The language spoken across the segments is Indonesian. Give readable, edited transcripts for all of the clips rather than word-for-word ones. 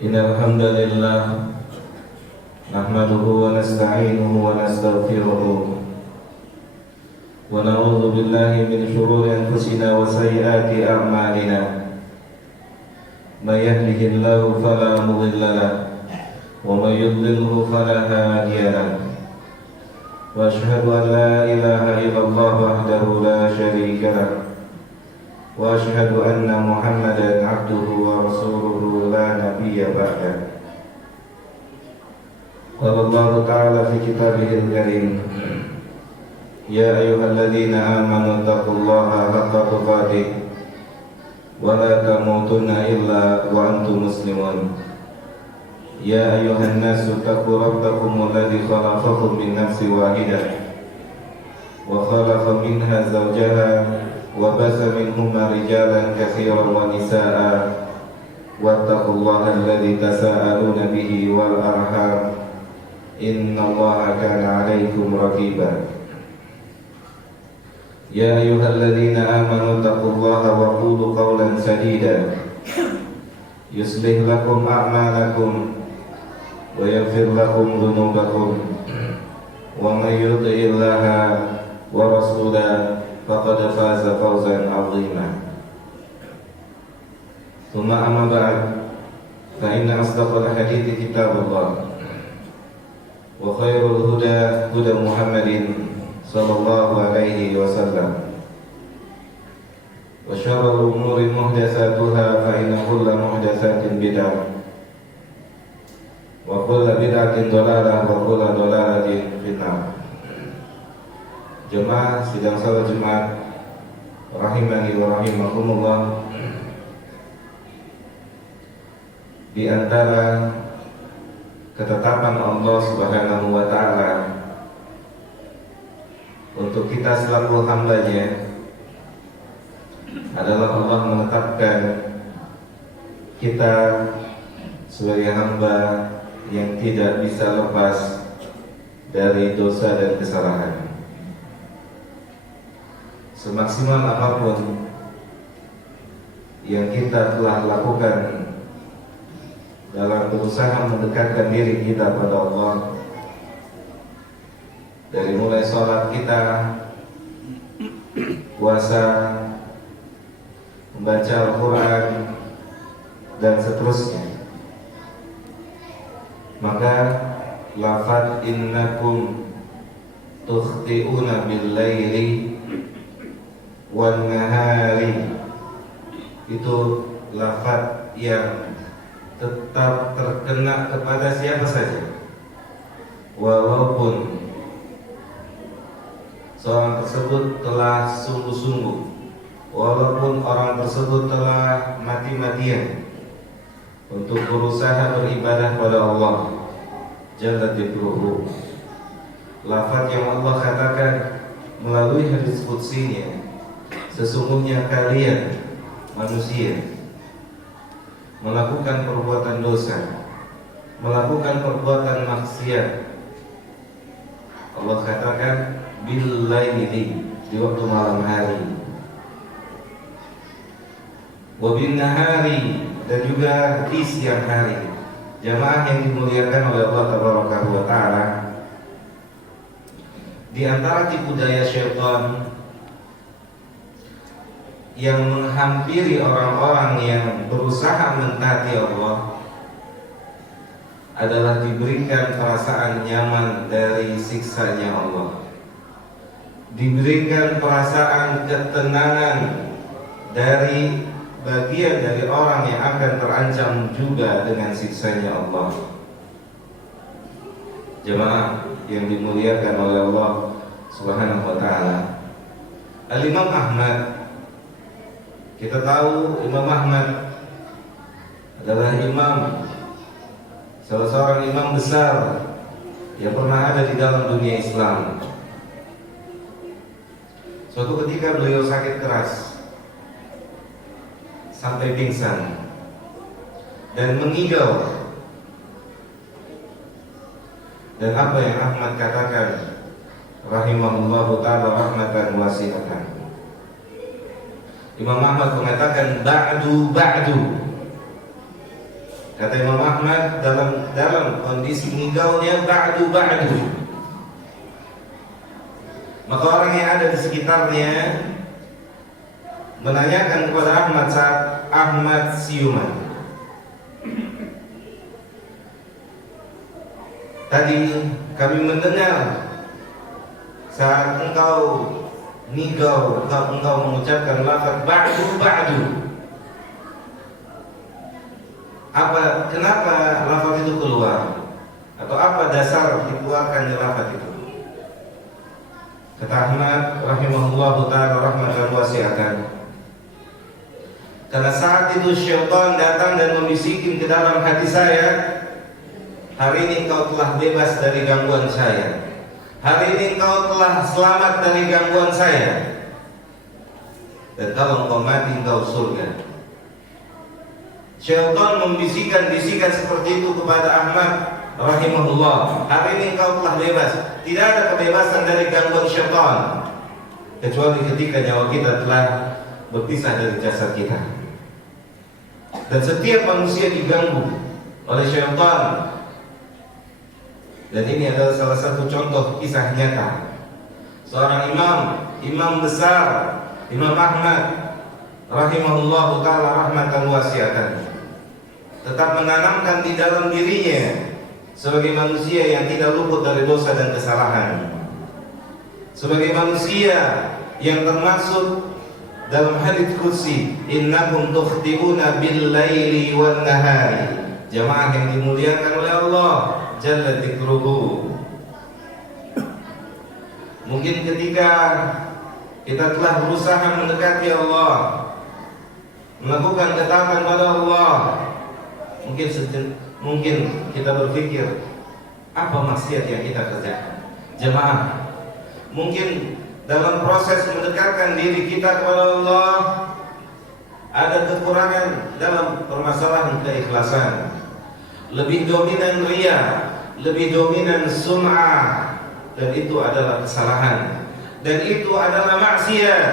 إن الحمد لله نحمده ونستعينه ونستغفره ونعوذ بالله من شرور أنفسنا وسيئات أعمالنا من يهده الله فلا مضل له ومن يضلله فلا هادي له وأشهد أن لا إله إلا الله وحده لا شريك له وأشهد أن محمدا عبده ورسوله لا نبي بعده. قال الله تعالى في كتابه الكريم: يا أيها الذين آمنوا اتقوا الله حق تقاته ولا تموتن إلا وأنتم مسلمون. يا أيها الناس اتقوا ربكم الذي خلقكم من نفس واحدة وخلق منها زوجها وبث منهما رجالا كثيرا ونساء واتقوا الله الذي تساءلون به والأرحام إن الله كان عليكم رقيبا. يا أيها الذين آمنوا اتقوا الله وقولوا قولا سديدا يصلح لكم أعمالكم ويغفر لكم ذنوبكم ومن يطع الله ورسوله فقد فاز فوزا عظيما. ثم أما بعد فإن أصدق الحديث كتاب الله وخير الهدى هدى محمد صلى الله عليه وسلم وشر الأمور محدثاتها فإن كل محدثات بدعة وكل بدعة ضلالة وكل ضلالة في النار. Jemaah sidang salat Jumat rahimani wa rahimakumullah, di antara ketetapan Allah Subhanahu wa taala untuk kita selaku hamba-Nya adalah Allah menetapkan kita sebagai hamba yang tidak bisa lepas dari dosa dan kesalahan. Semaksimal apapun yang kita telah lakukan dalam berusaha mendekatkan diri kita pada Allah, dari mulai sholat kita, puasa, membaca Al-Quran, dan seterusnya, maka lafaz innakum tukhti'una bil-laili wan-nahari itu lafaz yang tetap terkena kepada siapa saja, walaupun seorang tersebut telah sungguh-sungguh, walaupun orang tersebut telah mati-matian untuk berusaha beribadah pada Allah Jalla Jalaluhu. Lafaz yang Allah katakan melalui hadis qudsinya, sesungguhnya kalian manusia melakukan perbuatan dosa, melakukan perbuatan maksiat. Allah katakan bil-laili, di waktu malam hari, wa bin-nahari, dan juga di siang hari. Jamaah yang dimuliakan oleh Allah Tabaraka wa Ta'ala, di antara tipu daya syaitan yang menghampiri orang-orang yang berusaha mentaati Allah adalah diberikan perasaan nyaman dari siksanya Allah, diberikan perasaan ketenangan dari bagian dari orang yang akan terancam juga dengan siksanya Allah. Jemaah yang dimuliakan oleh Allah Subhanahu wa Ta'ala, Al-Imam Ahmad, kita tahu Imam Ahmad adalah imam, salah seorang imam besar yang pernah ada di dalam dunia Islam. Suatu ketika beliau sakit keras sampai pingsan dan mengigau. Dan apa yang Ahmad katakan, rahimahullahu ta'ala rahmatan wasi'atan, Imam Ahmad mengatakan ba'du, Kata Imam Ahmad dalam kondisi ngigaunya ba'du. Maka orang yang ada di sekitarnya menanyakan kepada Ahmad saat Ahmad siuman. Tadi kami mendengar saat engkau ngigau, engkau mengucapkan lafaz ba'du. Kenapa lafaz itu keluar? Atau apa dasar dikeluarkannya lafaz itu? Kata Ahmad rahimahullahu ta'ala rahmatan wasi'atan, karena saat itu syaitan datang dan membisikin ke dalam hati saya, hari ini engkau telah bebas dari gangguan saya, hari ini engkau telah selamat dari gangguan saya, dan kalau engkau mati engkau surga. Syaitan membisikkan-bisikan seperti itu kepada Ahmad rahimahullah. Hari ini engkau telah bebas. Tidak ada kebebasan dari gangguan syaitan kecuali ketika nyawa kita telah berpisah dari jasad kita. Dan setiap manusia diganggu oleh syaitan. Dan ini adalah salah satu contoh kisah nyata. Seorang imam besar, Imam Ahmad rahimahullahu ta'ala rahmatan wasi'atan, tetap menanamkan di dalam dirinya sebagai manusia yang tidak luput dari dosa dan kesalahan, sebagai manusia yang termasuk dalam hadits qudsi, innakum tukhti'una bil laili wan nahari, jamaah yang dimuliakan oleh Allah jalla dzikruhu. Mungkin ketika kita telah berusaha mendekati Allah, melakukan ketaatan pada Allah, mungkin kita berpikir apa maksiat yang kita kerjakan. Jemaah, mungkin dalam proses mendekatkan diri kita kepada Allah ada kekurangan dalam permasalahan keikhlasan. Lebih dominan riya, lebih dominan sum'ah, dan itu adalah kesalahan, dan itu adalah maksiat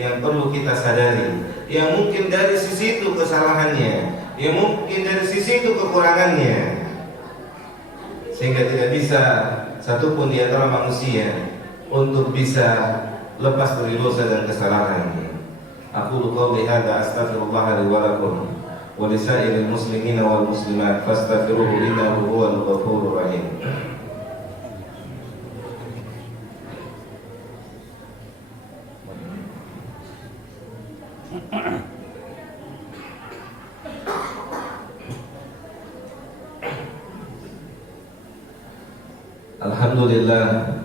yang perlu kita sadari. Yang mungkin dari sisi itu kesalahannya, yang mungkin dari sisi itu kekurangannya, sehingga tidak bisa satupun di antara manusia untuk bisa lepas dari dosa dan kesalahan. Aku qouli hadza astaghfirullah li wa lakum wa li sa'iril muslimin wal muslimat fastaghfiruhu innahu huwal ghafurur rahim. Alhamdulillah,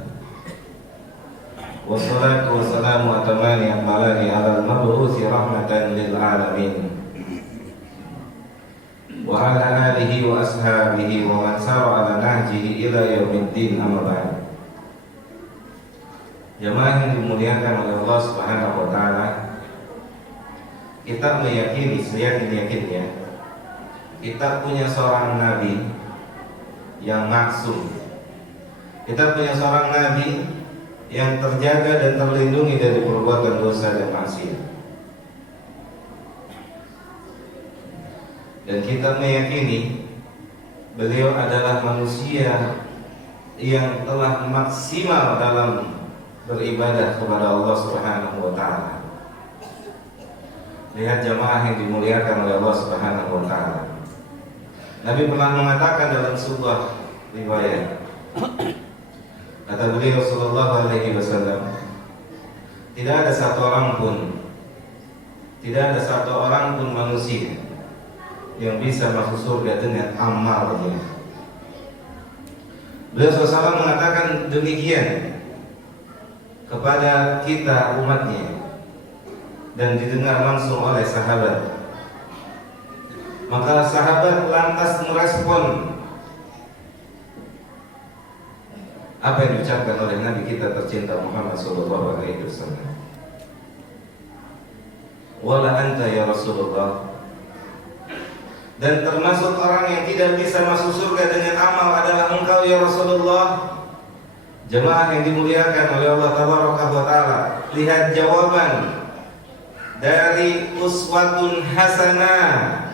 wassalatu wassalamu atamani akmalani ala al-mab'uthi rahmatan lil alamin wa ala alihi wa ashabihi wa man sara ala nahjihi ila yaumiddin, amma ba'd. Jemaah yang dimuliakan oleh Allah Subhanahu wa taala, kita meyakini, seyakin-yakinnya kita punya seorang nabi yang maksum. Kita punya seorang nabi yang terjaga dan terlindungi dari perbuatan dosa dan maksiat. Dan kita meyakini beliau adalah manusia yang telah maksimal dalam beribadah kepada Allah Subhanahu wa taala. Lihat jamaah yang dimuliakan oleh Allah Subhanahu wa taala. Nabi pernah mengatakan dalam sebuah riwayat, kata beliau sallallahu alaihi wasallam, tidak ada satu orang pun manusia yang bisa masuk surga dengan amalnya. Beliau SAW mengatakan demikian kepada kita umatnya, dan didengar langsung oleh sahabat. Maka sahabat lantas merespon apa yang diucapkan oleh Nabi kita tercinta Muhammad sallallahu alaihi wasallam. Wala anta ya Rasulullah. Dan termasuk orang yang tidak bisa masuk surga dengan amal adalah engkau ya Rasulullah. Jemaah yang dimuliakan oleh Allah tabaraka wa taala, lihat jawaban dari uswatun hasanah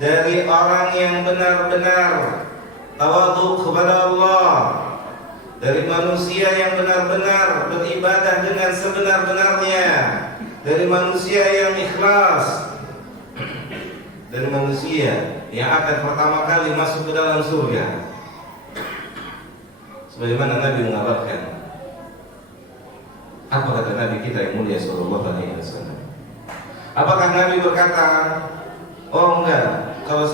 dari orang yang benar-benar tawadhu kepada Allah, dari manusia yang benar-benar beribadah dengan sebenar-benarnya, dari manusia yang ikhlas, dari manusia yang akan pertama kali masuk ke dalam surga. Sebagaimana Nabi mengabarkan. Apa kata Nabi kita yang mulia sallallahu alaihi wasallam? Apakah Nabi berkata, "Oh enggak, kalau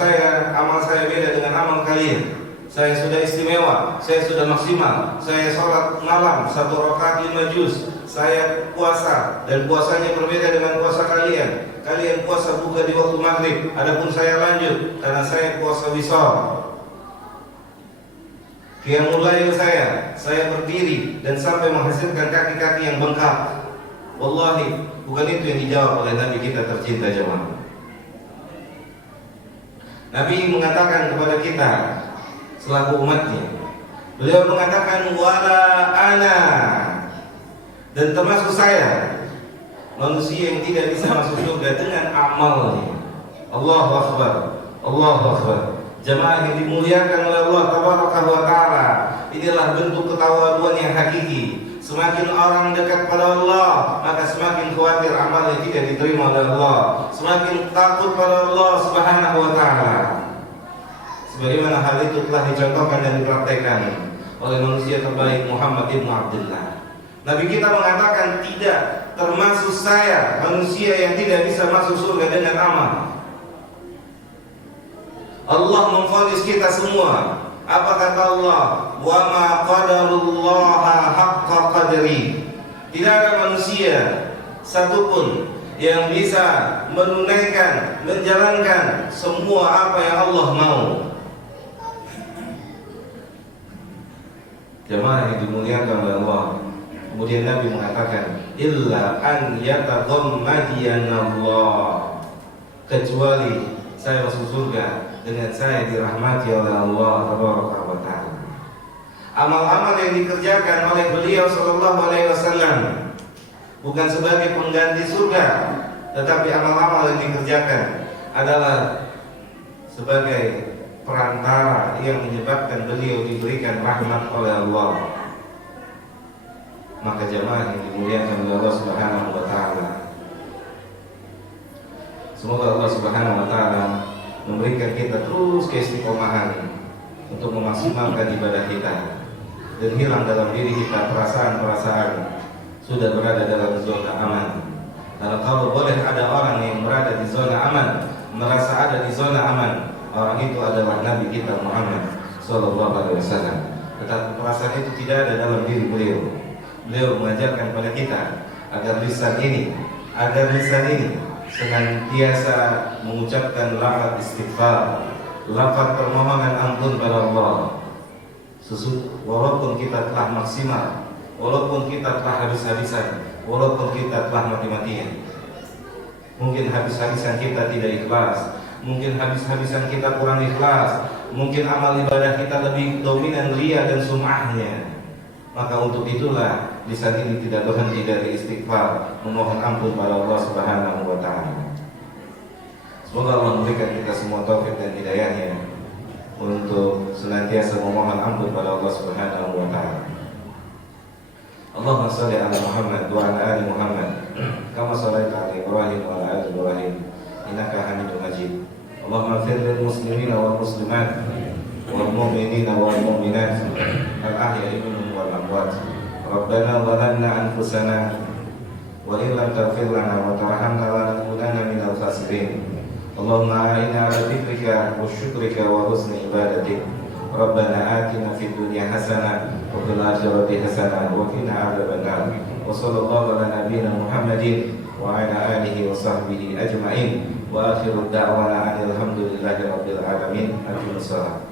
amal saya beda dengan amal kalian. Saya sudah istimewa, saya sudah maksimal, saya sholat malam 1 rakaat 5 juz, saya puasa dan puasanya berbeda dengan puasa kalian. Kalian puasa buka di waktu maghrib, adapun saya lanjut karena saya puasa wisol. Qiyamul lail saya berdiri dan sampai menghasilkan kaki-kaki yang bengkak." Wallahi, bukan itu yang dijawab oleh Nabi kita tercinta jemaah. Nabi mengatakan kepada kita selaku umatnya, beliau mengatakan wala ana, dan termasuk saya manusia yang tidak bisa masuk surga dengan amalnya. Allahu akbar, Allahu akbar. Jemaah yang dimuliakan oleh Allah tabaraka wa taala, inilah bentuk ketawaduan yang hakiki. Semakin orang dekat pada Allah, maka semakin khawatir amalnya tidak diterima oleh Allah, semakin takut pada Allah Subhanahu wa taala. Sebagaimana hal itu telah dicontohkan dan dipraktekkan oleh manusia terbaik Muhammad ibn Abdullah. Nabi kita mengatakan tidak termasuk saya manusia yang tidak bisa masuk surga dengan amal. Allah memvonis kita semua. Apa kata Allah? Wa ma qadarullaha haqqa qadri. Tidak ada manusia satupun yang bisa menunaikan, menjalankan semua apa yang Allah mau. Jemaah yang dimuliakan oleh Allah. Kemudian Nabi mengatakan, illa an yataghammadiyallah, kecuali saya masuk surga dengan saya dirahmati oleh Allah tabaraka wa taala. Amal-amal yang dikerjakan oleh beliau sallallahu alaihi wasallam bukan sebagai pengganti surga, tetapi amal-amal yang dikerjakan adalah sebagai perantara yang menyebabkan beliau diberikan rahmat oleh Allah. Maka jemaah yang dimuliakan oleh Allah Subhanahu wa taala, semoga Allah Subhanahu wa taala memberikan kita terus keistiqomahan untuk memaksimalkan ibadah kita dan hilang dalam diri kita perasaan-perasaan sudah berada dalam zona aman. Karena kalau boleh ada orang yang berada di zona aman, merasa ada di zona aman, orang itu adalah Nabi kita Muhammad sallallahu alaihi wasallam. Tetapi perasaan itu tidak ada dalam diri beliau. Beliau mengajarkan kepada kita agar lisan ini senantiasa mengucapkan lafaz istighfar, lafaz permohonan ampun pada Allah. Walaupun kita telah maksimal, walaupun kita telah habis-habisan, walaupun kita telah mati-matian, mungkin habis-habisan kita tidak ikhlas, mungkin habis-habisan kita kurang ikhlas, mungkin amal ibadah kita lebih dominan riya dan sum'ahnya. Maka untuk itulah lisan ini tidak berhenti dari istighfar, memohon ampun pada Allah Subhanahu wa taala. Semoga Allah memberikan kita semua taufik dan hidayahnya untuk senantiasa memohon ampun pada Allah Subhanahu wa taala. Allahumma shalli ala Muhammad wa ala ali Muhammad kama shallaita ala Ibrahim wa ala ali Ibrahim innaka Hamidum Majid. Allahumma ighfir lil muslimina wal muslimat wal mu'minina wal mu'minat al-ahya'i minhum wal amwat. Rabbana zalamna anfusana wa in lam taghfir lana wa tarhamna lanakunanna minal khasirin. Allahumma a'inna ala dzikrika wa syukrika wa husni ibadatik. Rabbana atina fid dunya hasanah wa fil akhirati hasanah wa qina adzabannar. Wa sallallahu ala nabiyyina Muhammadin wa ala alihi wa sahbihi ajma'in. Wa akhiru da'wana alhamdulillahi rabbil alamin. Aqimus salat.